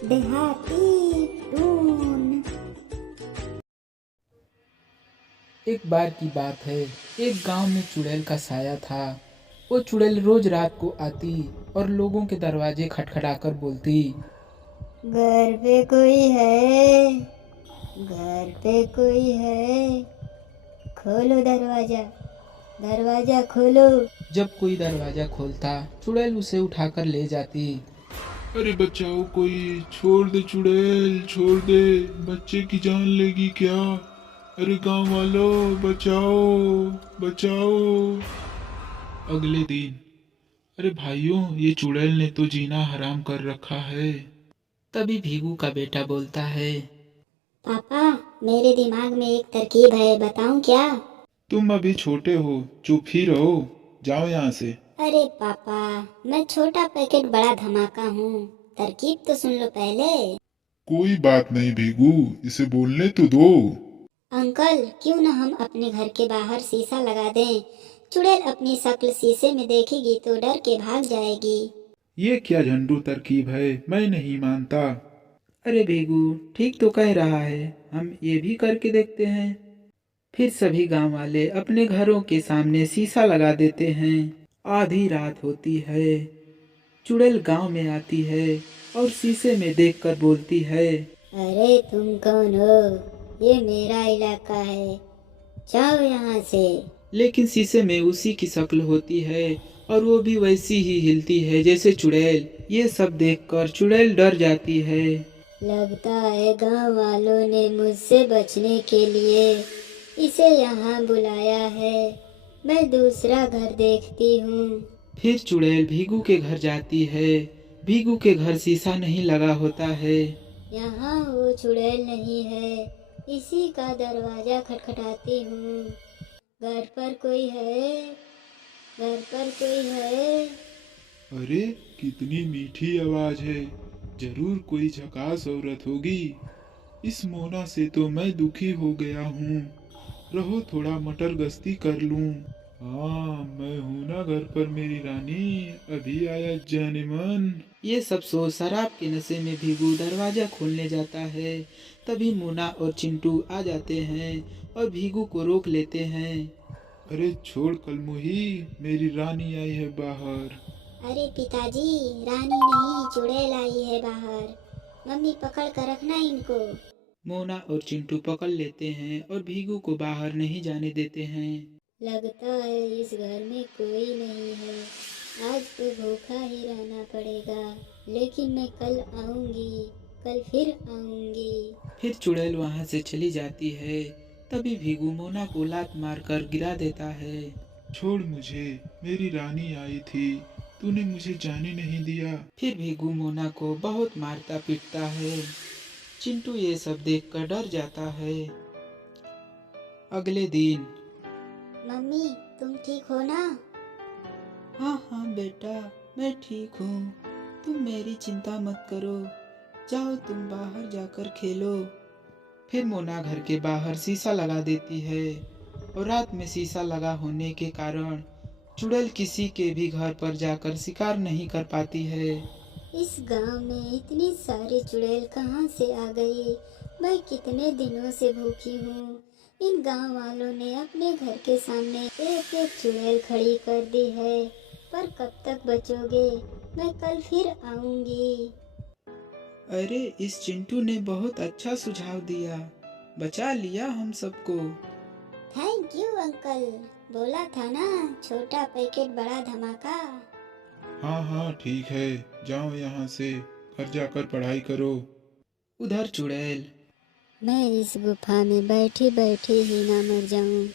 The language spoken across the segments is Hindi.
देहाती टून। एक बार की बात है, एक गांव में चुड़ैल का साया था। वो चुड़ैल रोज रात को आती और लोगों के दरवाजे खटखटाकर बोलती। घर पे कोई है? घर पे कोई है? खोलो दरवाजा, दरवाजा खोलो। जब कोई दरवाजा खोलता, चुड़ैल उसे उठाकर ले जाती। अरे बचाओ, कोई छोड़ दे चुड़ैल, छोड़ दे, बच्चे की जान लेगी क्या? अरे गांव वालों, बचाओ, बचाओ। अगले दिन, अरे भाइयों, ये चुड़ैल ने तो जीना हराम कर रखा है। तभी भीगू का बेटा बोलता है। पापा, मेरे दिमाग में एक तरकीब है, बताऊं क्या? तुम अभी छोटे हो, चुप ही रहो, जाओ यहाँ से। अरे पापा, मैं छोटा पैकेट बड़ा धमाका हूँ। तरकीब तो सुन लो पहले। कोई बात नहीं भीगू, इसे बोलने तो दो। अंकल, क्यों न हम अपने घर के बाहर शीशा लगा दें। चुड़ैल अपनी शक्ल शीशे में देखेगी तो डर के भाग जाएगी। ये क्या झंडू तरकीब है, मैं नहीं मानता। अरे भीगू ठीक तो कह रहा है, हम ये भी करके देखते हैं। फिर सभी गांव वाले अपने घरों के सामने शीशा लगा देते हैं। आधी रात होती है। चुड़ैल गांव में आती है और शीशे में देखकर बोलती है। अरे तुम कौन हो? ये मेरा इलाका है, जाओ यहाँ से। लेकिन शीशे में उसी की शक्ल होती है और वो भी वैसी ही हिलती है जैसे चुड़ैल। ये सब देखकर चुड़ैल डर जाती है। लगता है गांव वालों ने मुझसे बचने के लिए इसे यहाँ बुलाया है। मैं दूसरा घर देखती हूँ। फिर चुड़ैल भीगू के घर जाती है। भीगू के घर शीशा नहीं लगा होता है। यहाँ वो चुड़ैल नहीं है, इसी का दरवाजा खटखटाती हूँ। घर पर कोई है? घर पर कोई है? अरे कितनी मीठी आवाज है, जरूर कोई झकास औरत होगी। इस मोना से तो मैं दुखी हो गया हूँ, रहो थोड़ा मटर गश्ती कर लूँ। हाँ, मैं हूँ ना घर पर मेरी रानी, अभी आया जाने मन। ये सब सोच शराब के नशे में भीगू दरवाजा खोलने जाता है। तभी मोना और चिंटू आ जाते हैं और भीगू को रोक लेते हैं। अरे छोड़ कलमुही, मेरी रानी आई है बाहर। अरे पिताजी, रानी नहीं चुड़ैल आई है बाहर। मम्मी पकड़ कर रखना इनको। मोना और चिंटू पकड़ लेते हैं और भीगू को बाहर नहीं जाने देते हैं। लगता है इस घर में कोई नहीं है। आज तो भूखा ही रहना पड़ेगा, लेकिन मैं कल आऊंगी, कल फिर आऊंगी। फिर चुड़ैल वहां से चली जाती है। तभी भीगू मोना को लात मारकर गिरा देता है। छोड़ मुझे, मेरी रानी आई थी, तूने मुझे जाने नहीं दिया। फिर भीगू मोना को बहुत मारता पीटता है। चिंटू ये सब देखकर डर जाता है। अगले दिन। मम्मी, तुम ठीक हो ना? हाँ हाँ बेटा, मैं ठीक हूँ। तुम मेरी चिंता मत करो। जाओ तुम बाहर जाकर खेलो। फिर मोना घर के बाहर शीशा लगा देती है और रात में शीशा लगा होने के कारण चुड़ैल किसी के भी घर पर जाकर शिकार नहीं कर पाती है। इस गांव में इतनी सारी चुड़ैल कहाँ से आ गई? मैं कितने दिनों से भूखी हूँ। इन गांव वालों ने अपने घर के सामने एक एक चुड़ैल खड़ी कर दी है। पर कब तक बचोगे? मैं कल फिर आऊंगी। अरे इस चिंटू ने बहुत अच्छा सुझाव दिया, बचा लिया हम सबको। Thank you uncle. बोला था ना, छोटा पैकेट बड़ा धमाका। हाँ हाँ ठीक है, जाओ यहाँ से, घर जाकर पढ़ाई करो। उधर चुड़ैल। मैं इस गुफा में बैठी बैठी ही ना मर जाऊं,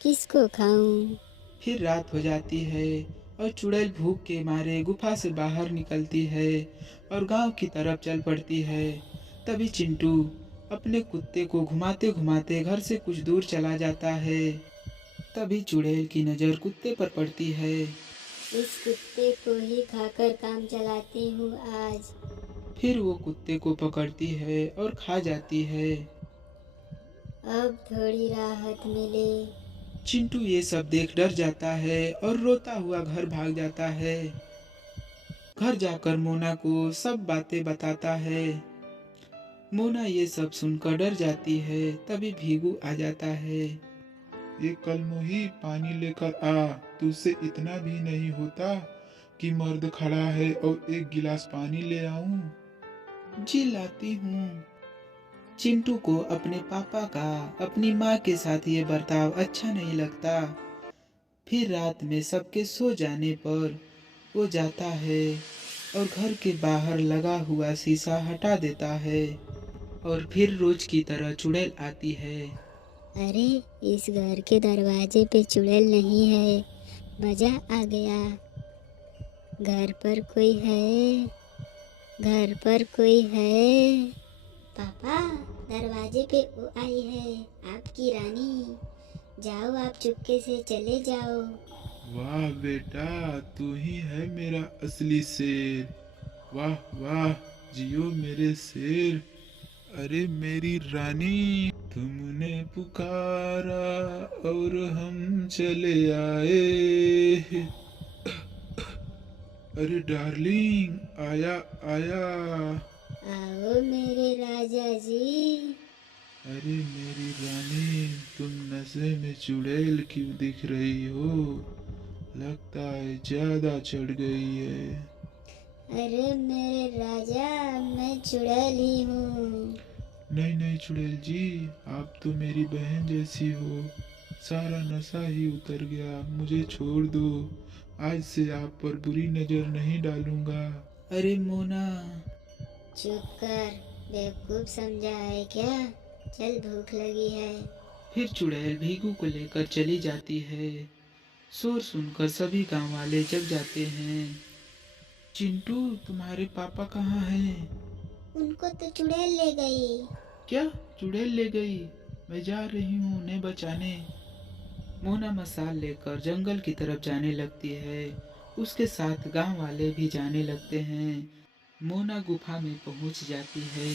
किसको खाऊं? फिर रात हो जाती है और चुड़ैल भूख के मारे गुफा से बाहर निकलती है और गांव की तरफ चल पड़ती है। तभी चिंटू अपने कुत्ते को घुमाते घुमाते घर से कुछ दूर चला जाता है। तभी चुड़ैल की नज़र कुत्ते पर पड़ती है। इस कुत्ते को ही खाकर काम चलाती हूँ आज। फिर वो कुत्ते को पकड़ती है और खा जाती है। अब थोड़ी राहत मिले। चिंटू ये सब देख डर जाता है और रोता हुआ घर भाग जाता है। घर जाकर मोना को सब बातें बताता है। मोना ये सब सुनकर डर जाती है। तभी भीगू आ जाता है। ये कल मोही पानी लेकर आ, तुझसे इतना भी नहीं होता कि मर्द खड़ा है और एक गिलास पानी ले आऊं। जी लाती हूँ। चिंटू को अपने पापा का अपनी माँ के साथ ये बर्ताव अच्छा नहीं लगता। फिर रात में सबके सो जाने पर वो जाता है और घर के बाहर लगा हुआ शीशा हटा देता है और फिर रोज की तरह चुड़ैल आती है। अरे इस घर के दरवाजे पे चुड़ैल नहीं है, मजा आ गया। घर पर कोई है, घर पर कोई है। पापा दरवाजे पे वो आई है, आपकी रानी। जाओ आप चुपके से चले जाओ। वाह बेटा, तू ही है मेरा असली शेर। वाह वाह, जियो मेरे शेर। अरे मेरी रानी, तुमने पुकारा और हम चले आए। अरे डार्लिंग, आया आया। आओ मेरे राजा जी। अरे मेरी रानी, तुम नशे में चुड़ैल क्यों दिख रही हो? लगता है ज्यादा चढ़ गई है। अरे मेरे राजा, मैं चुड़ैल ही हूँ। नहीं नहीं चुड़ैल जी, आप तो मेरी बहन जैसी हो। सारा नशा ही उतर गया, मुझे छोड़ दो। आज से आप पर बुरी नजर नहीं डालूंगा। अरे मोना। चुप कर, बेवकूफ समझा है क्या? चल भूख लगी है। फिर चुड़ैल भीगू को लेकर चली जाती है। शोर सुनकर सभी गांव वाले जग जाते हैं। चिंटू, तुम्हारे पापा कहाँ हैं? उनको तो चुड़ैल ले गई। क्या चुड़ैल ले गई? मैं जा रही हूँ उन्हें बचाने। मोना मसाल लेकर जंगल की तरफ जाने लगती है। उसके साथ गांव वाले भी जाने लगते हैं। मोना गुफा में पहुंच जाती है।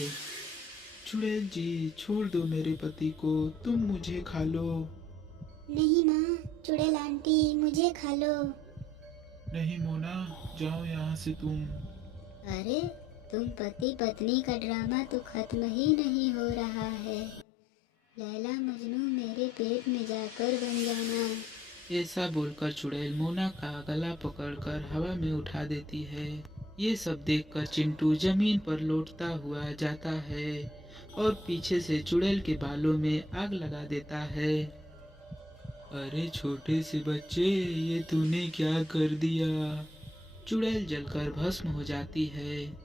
चुड़ैल जी, छोड़ दो मेरे पति को, तुम मुझे खा लो। नहीं माँ, चुड़ैल आंटी मुझे खा लो। नहीं मोना, जाओ यहाँ से तुम। अरे तुम पति पत्नी का ड्रामा तो खत्म ही नहीं हो रहा है। लैला मजनू मेरे पेट में जाकर बन जाना। ऐसा बोलकर चुड़ैल मोना का गला पकड़कर हवा में उठा देती है। ये सब देखकर चिंटू जमीन पर लौटता हुआ जाता है और पीछे से चुड़ैल के बालों में आग लगा देता है। अरे छोटे से बच्चे, ये तूने क्या कर दिया? चुड़ैल जलकर भस्म हो जाती है।